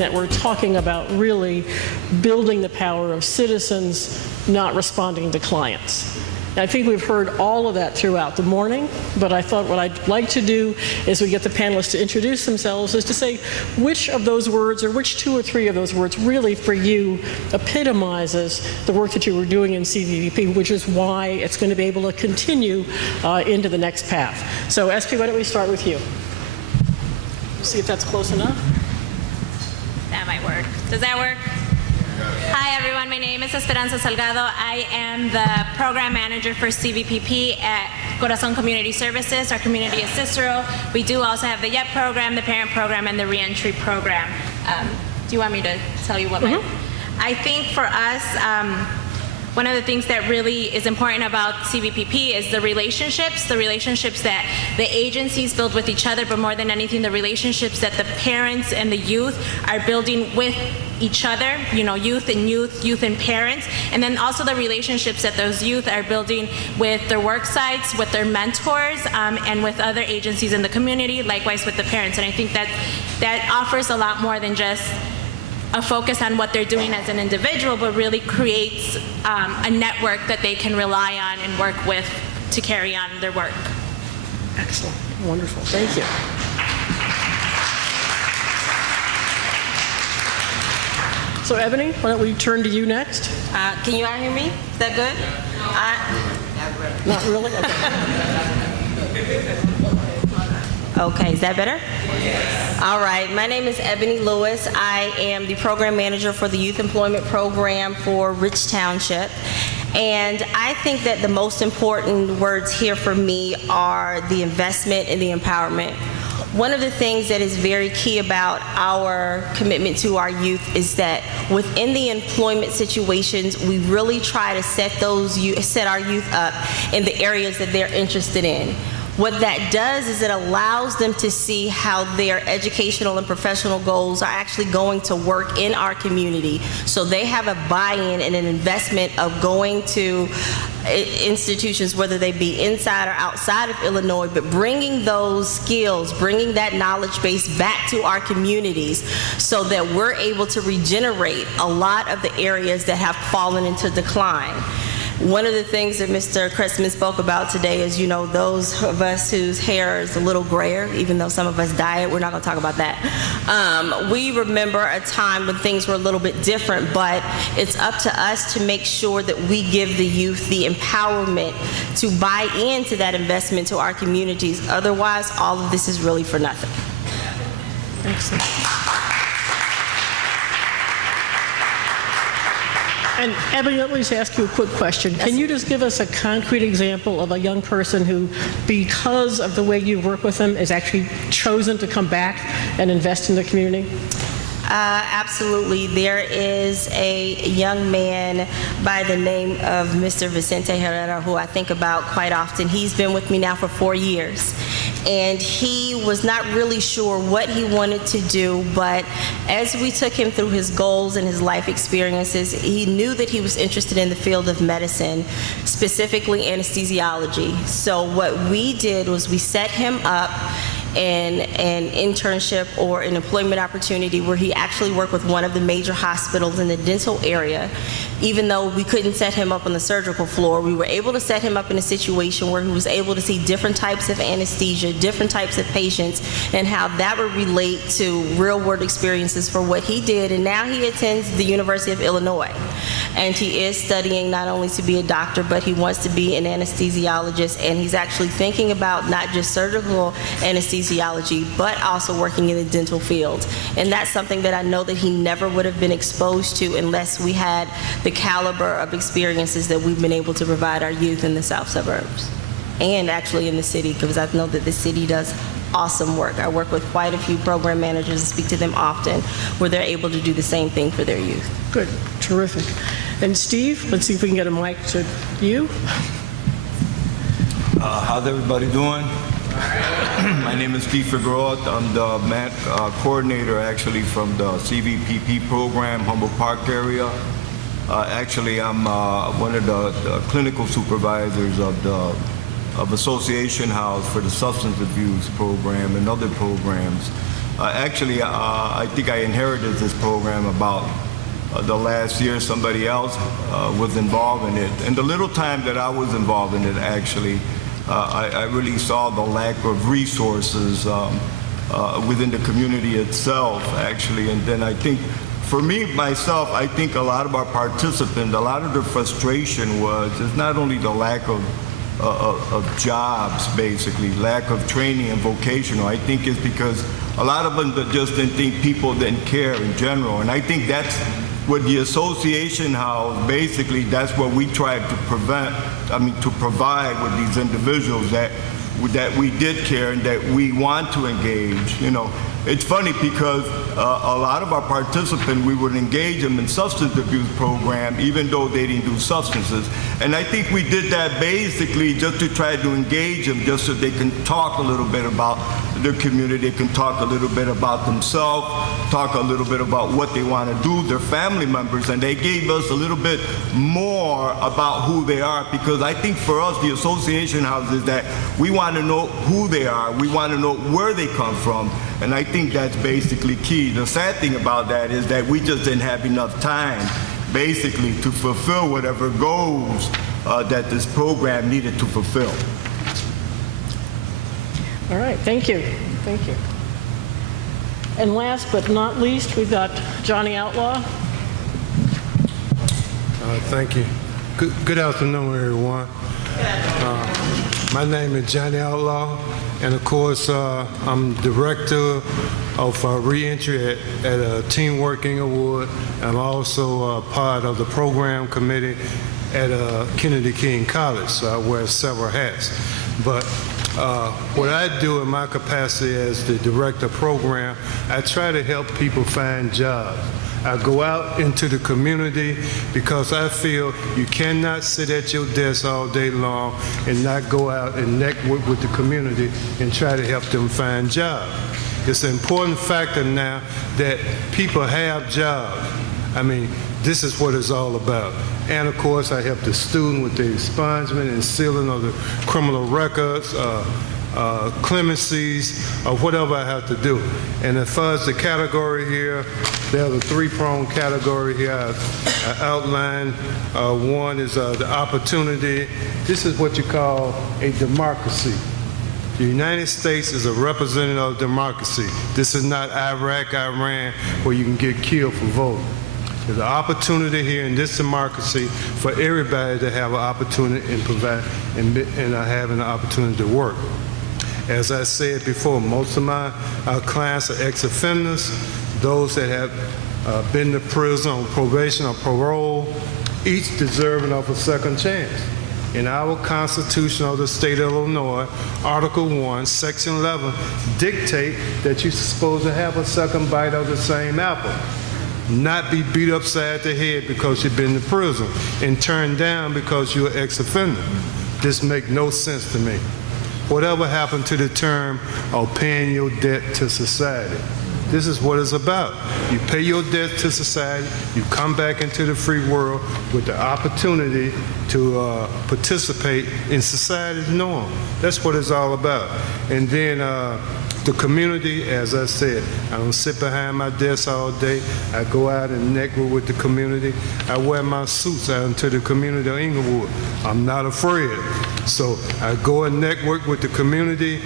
that we're talking about really building the power of citizens not responding to clients. I think we've heard all of that throughout the morning, but I thought what I'd like to do as we get the panelists to introduce themselves is to say which of those words, or which 2 or 3 of those words really for you epitomizes the work that you were doing in CVPP, which is why it's going to be able to continue into the next path. So SP, why don't we start with you? See if that's close enough. That might work. Does that work? Hi everyone, my name is Esperanza Salgado. I am the program manager for CVPP at Corazon Community Services, our community assist role. We do also have the YEP program, the parent program, and the reentry program. Do you want me to tell you what I think for us, one of the things that really is important about CVPP is the relationships that the agencies build with each other, but more than anything, the relationships that the parents and the youth are building with each other, you know, youth and parents, and then also the relationships that those youth are building with their work sites, with their mentors, and with other agencies in the community, likewise with the parents. And I think that offers a lot more than just a focus on what they're doing as an individual, but really creates a network that they can rely on and work with to carry on their work. Excellent. Wonderful. Thank you. So Ebony, why don't we turn to you next? Can you all hear me? Is that good? Not really? Okay. Okay, is that better? Yes. All right, my name is Ebony Lewis. I am the program manager for the Youth Employment Program for Rich Township. And I think that the most important words here for me are the investment and the empowerment. One of the things that is very key about our commitment to our youth is that within the employment situations, we really try to set our youth up in the areas that they're interested in. What that does is it allows them to see how their educational and professional goals are actually going to work in our community. So they have a buy-in and an investment of going to institutions, whether they be inside or outside of Illinois, but bringing those skills, bringing that knowledge base back to our communities so that we're able to regenerate a lot of the areas that have fallen into decline. One of the things that Mr. Cressman spoke about today is, you know, those of us whose hair is a little grayer, even though some of us dye it, we're not going to talk about that. We remember a time when things were a little bit different, but it's up to us to make sure that we give the youth the empowerment to buy into that investment to our communities. Otherwise, all of this is really for nothing. Excellent. And Ebony, let me just ask you a quick question. Can you just give us a concrete example of a young person who, because of the way you work with them, is actually chosen to come back and invest in the community? Absolutely. There is a young man by the name of Mr. Vicente Herrera, who I think about quite often. He's been with me now for 4 years. And he was not really sure what he wanted to do, but as we took him through his goals and his life experiences, he knew that he was interested in the field of medicine, specifically anesthesiology. So what we did was we set him up in an internship or an employment opportunity where he actually worked with one of the major hospitals in the dental area. Even though we couldn't set him up on the surgical floor, we were able to set him up in a situation where he was able to see different types of anesthesia, different types of patients, and how that would relate to real-world experiences for what he did. And now he attends the University of Illinois. And he is studying not only to be a doctor, but he wants to be an anesthesiologist, and he's actually thinking about not just surgical anesthesiology, but also working in the dental field. And that's something that I know that he never would have been exposed to unless we had the caliber of experiences that we've been able to provide our youth in the south suburbs, and actually in the city, because I know that the city does awesome work. I work with quite a few program managers and speak to them often, where they're able to do the same thing for their youth. Good. Terrific. And Steve, let's see if we can get a mic to you. How's everybody doing? My name is Steve Figueroa. I'm the coordinator actually from the CVPP program, Humboldt Park area. Actually, I'm one of the clinical supervisors of Association House for the substance abuse program and other programs. Actually, I think I inherited this program about the last year. Somebody else was involved in it. And the little time that I was involved in it, actually, I really saw the lack of resources within the community itself, actually. And then I think, for me, myself, I think a lot of our participants, a lot of the frustration is not only the lack of jobs, basically, lack of training and vocational. I think it's because a lot of them just didn't think people didn't care in general. And I think that's what the association house, basically, that's what we tried to provide with these individuals, that we did care and that we want to engage. You know, it's funny because a lot of our participants, we would engage them in substance abuse program, even though they didn't do substances. And I think we did that basically just to try to engage them, just so they can talk a little bit about their community, they can talk a little bit about themselves, talk a little bit about what they want to do, their family members, and they gave us a little bit more about who they are, because I think for us, the association house is that we want to know who they are, we want to know where they come from, and I think that's basically key. The sad thing about that is that we just didn't have enough time, basically, to fulfill whatever goals that this program needed to fulfill. All right, thank you. Thank you. And last but not least, we've got Johnny Outlaw. Thank you. Good afternoon, everyone. My name is Johnny Outlaw, and of course, I'm director of reentry at Teamwork Inglewood. I'm also part of the program committee at Kennedy King College, so I wear several hats. But what I do in my capacity as the director program, I try to help people find jobs. I go out into the community because I feel you cannot sit at your desk all day long and not go out and network with the community and try to help them find jobs. It's an important factor now that people have jobs. I mean, this is what it's all about. And of course, I help the student with the expungement and sealing of the criminal records, clemencies, or whatever I have to do. And as far as the category here, there's a three-pronged category here I outlined. One is the opportunity. This is what you call a democracy. The United States is a representative of democracy. This is not Iraq, Iran, where you can get killed for voting. There's an opportunity here in this democracy for everybody to have an opportunity and provide and having an opportunity to work. As I said before, most of my clients are ex-offenders, those that have been to prison on probation or parole, each deserving of a second chance. In our Constitution of the state of Illinois, Article 1, Section 11, dictate that you're supposed to have a second bite of the same apple. Not be beat upside the head because you've been to prison and turned down because you're an ex-offender. This makes no sense to me. Whatever happened to the term of paying your debt to society? This is what it's about. You pay your debt to society, you come back into the free world with the opportunity to participate in society's norm. That's what it's all about. And then the community, as I said, I don't sit behind my desk all day. I go out and network with the community. I wear my suits out into the community of Inglewood. I'm not afraid. So I go and network with the community.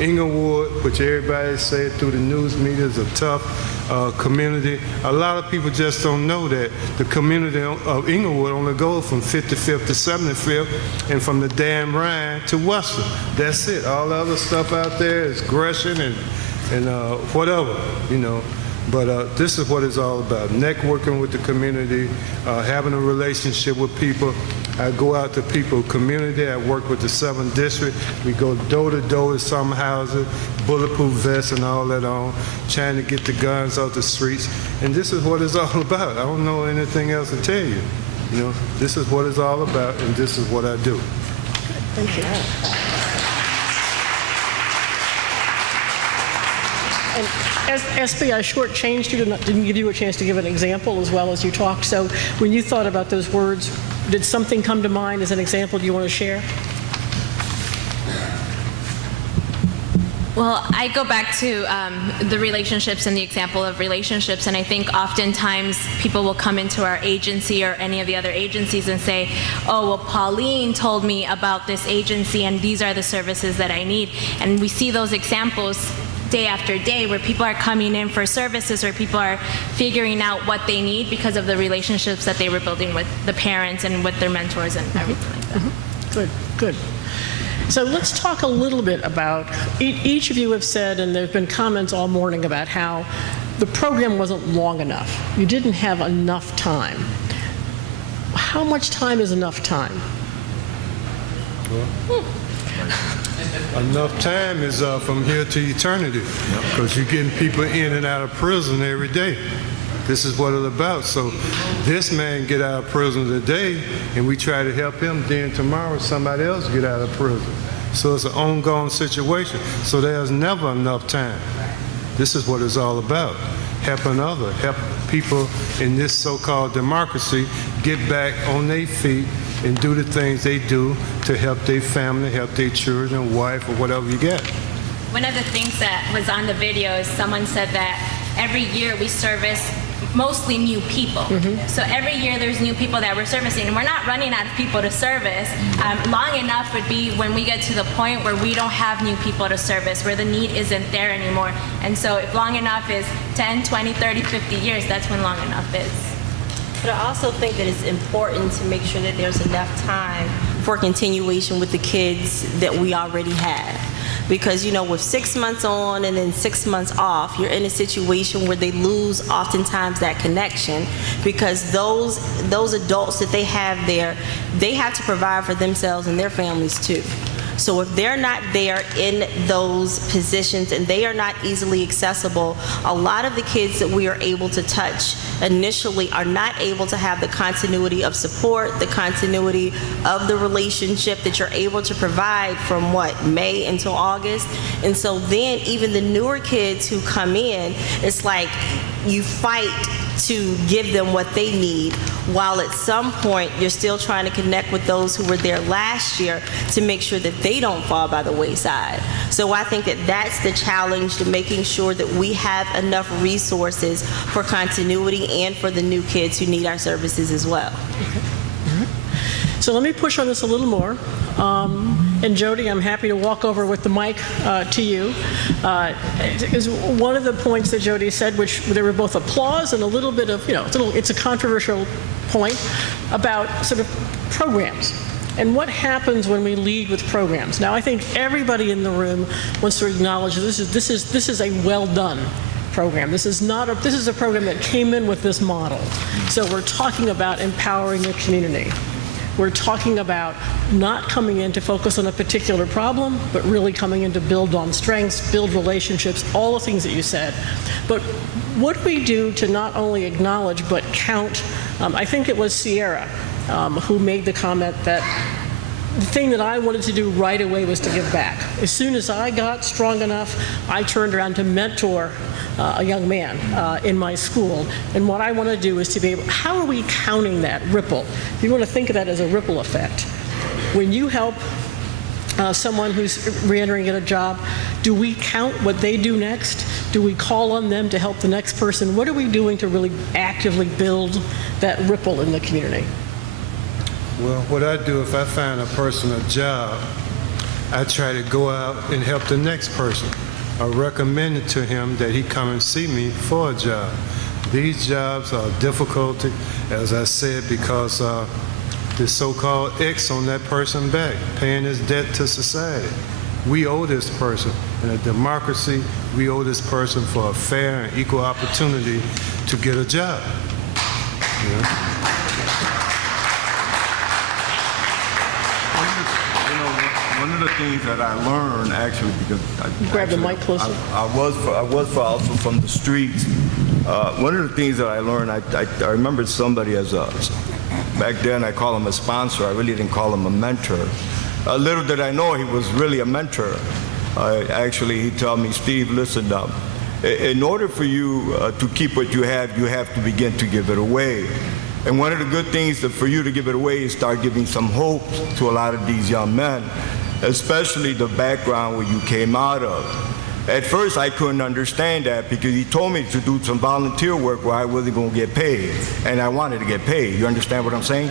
Inglewood, which everybody said through the news media, is a tough community. A lot of people just don't know that the community of Inglewood only goes from 55th to 75th and from the Dan Ryan to Western. That's it. All the other stuff out there is Gresham and whatever, you know. But this is what it's all about, networking with the community, having a relationship with people. I go out to people's community. I work with the 7th District. We go door to door to some houses, bulletproof vests and all that on, trying to get the guns off the streets. And this is what it's all about. I don't know anything else to tell you. You know, this is what it's all about, and this is what I do. Thank you. And SB, I shortchanged you, didn't give you a chance to give an example as well as you talked. So when you thought about those words, did something come to mind as an example you want to share? Well, I go back to the relationships and the example of relationships, and I think oftentimes people will come into our agency or any of the other agencies and say, oh, well, Pauline told me about this agency and these are the services that I need. And we see those examples day after day where people are coming in for services or people are figuring out what they need because of the relationships that they were building with the parents and with their mentors and everything like that. Good, good. So let's talk a little bit about, each of you have said, and there have been comments all morning about how the program wasn't long enough. You didn't have enough time. How much time is enough time? Enough time is from here to eternity, because you're getting people in and out of prison every day. This is what it's about. So this man get out of prison today, and we try to help him. Then tomorrow, somebody else get out of prison. So it's an ongoing situation. So there's never enough time. This is what it's all about: helping others, help people in this so-called democracy get back on their feet and do the things they do to help their family, help their children, wife, or whatever you get. One of the things that was on the video is someone said that every year we service mostly new people. So every year there's new people that we're servicing, and we're not running out of people to service. Long enough would be when we get to the point where we don't have new people to service, where the need isn't there anymore. And so if long enough is 10, 20, 30, 50 years, that's when long enough is. But I also think that it's important to make sure that there's enough time for continuation with the kids that we already have. Because, you know, with 6 months on and then 6 months off, you're in a situation where they lose oftentimes that connection, because those adults that they have there, they have to provide for themselves and their families too. So if they're not there in those positions and they are not easily accessible, a lot of the kids that we are able to touch initially are not able to have the continuity of support, the continuity of the relationship that you're able to provide from May until August. And so then even the newer kids who come in, it's like you fight to give them what they need, while at some point you're still trying to connect with those who were there last year to make sure that they don't fall by the wayside. So I think that that's the challenge, to making sure that we have enough resources for continuity and for the new kids who need our services as well. So let me push on this a little more. And Jody, I'm happy to walk over with the mic to you. Is one of the points that Jody said, which there were both applause and a little bit of, it's a controversial point about sort of programs and what happens when we lead with programs. Now, I think everybody in the room wants to acknowledge this is a well done program. This is a program that came in with this model. So we're talking about empowering the community. We're talking about not coming in to focus on a particular problem, but really coming in to build on strengths, build relationships, all the things that you said. But what we do to not only acknowledge but count, I think it was Sierra who made the comment that the thing that I wanted to do right away was to give back. As soon as I got strong enough, I turned around to mentor a young man in my school. And what I want to do is to be able, how are we counting that ripple? You want to think of that as a ripple effect. When you help someone who's re-entering at a job, do we count what they do next? Do we call on them to help the next person? What are we doing to really actively build that ripple in the community? Well, what I do, if I find a person a job, I try to go out and help the next person. I recommend it to him that he come and see me for a job. These jobs are difficult, as I said, because the so-called X on that person back, paying his debt to society. We owe this person. In a democracy, we owe this person for a fair and equal opportunity to get a job. One of the things that I learned, actually, because Grab the mic closer. I was also from the streets. One of the things that I learned, I remember somebody back then I call him a sponsor. I really didn't call him a mentor. Little did I know he was really a mentor. Actually, he told me, Steve, listen, in order for you to keep what you have to begin to give it away. And one of the good things that for you to give it away is start giving some hope to a lot of these young men, especially the background where you came out of. At first, I couldn't understand that because he told me to do some volunteer work where I wasn't going to get paid, and I wanted to get paid. You understand what I'm saying?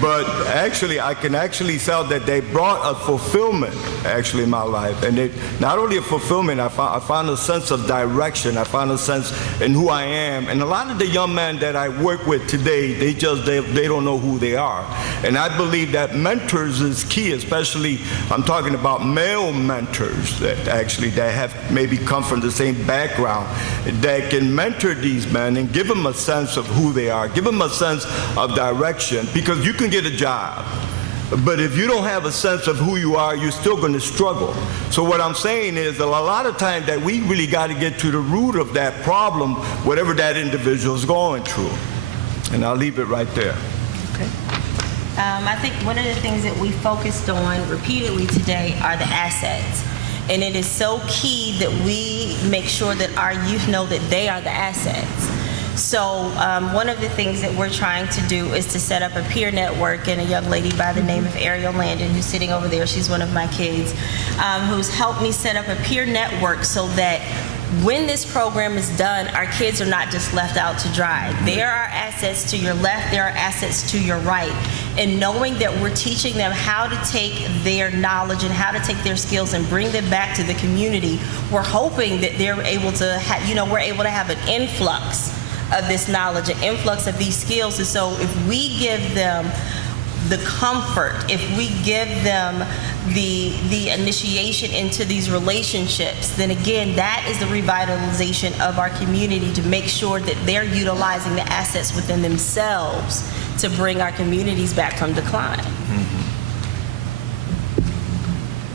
But actually, I can actually tell that they brought a fulfillment, actually, in my life. And not only a fulfillment, I found a sense of direction. I found a sense in who I am. And a lot of the young men that I work with today, they don't know who they are. And I believe that mentors is key, especially I'm talking about male mentors that have maybe come from the same background, that can mentor these men and give them a sense of who they are, give them a sense of direction, because you can get a job, but if you don't have a sense of who you are, you're still going to struggle. So what I'm saying is that a lot of times that we really got to get to the root of that problem, whatever that individual is going through. And I'll leave it right there. Okay. I think one of the things that we focused on repeatedly today are the assets. And it is so key that we make sure that our youth know that they are the assets. So one of the things that we're trying to do is to set up a peer network, and a young lady by the name of Ariel Landon, who's sitting over there, she's one of my kids, who's helped me set up a peer network so that when this program is done, our kids are not just left out to dry. There are assets to your left, there are assets to your right. And knowing that we're teaching them how to take their knowledge and how to take their skills and bring them back to the community, we're hoping that they're able to, we're able to have an influx of this knowledge, an influx of these skills. And so if we give them the comfort, if we give them the initiation into these relationships, then again, that is the revitalization of our community, to make sure that they're utilizing the assets within themselves to bring our communities back from decline.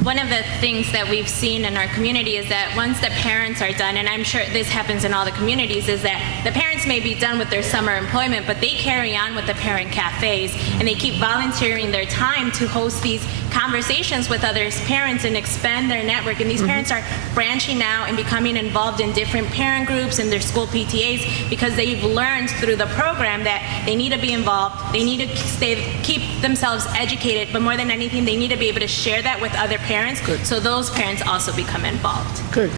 One of the things that we've seen in our community is that once the parents are done, and I'm sure this happens in all the communities, is that the parents may be done with their summer employment, but they carry on with the parent cafes, and they keep volunteering their time to host these conversations with other parents and expand their network. And these parents are branching out and becoming involved in different parent groups and their school PTAs, because they've learned through the program that they need to be involved, they need to keep themselves educated, but more than anything, they need to be able to share that with other parents. Good. So those parents also become involved. Good.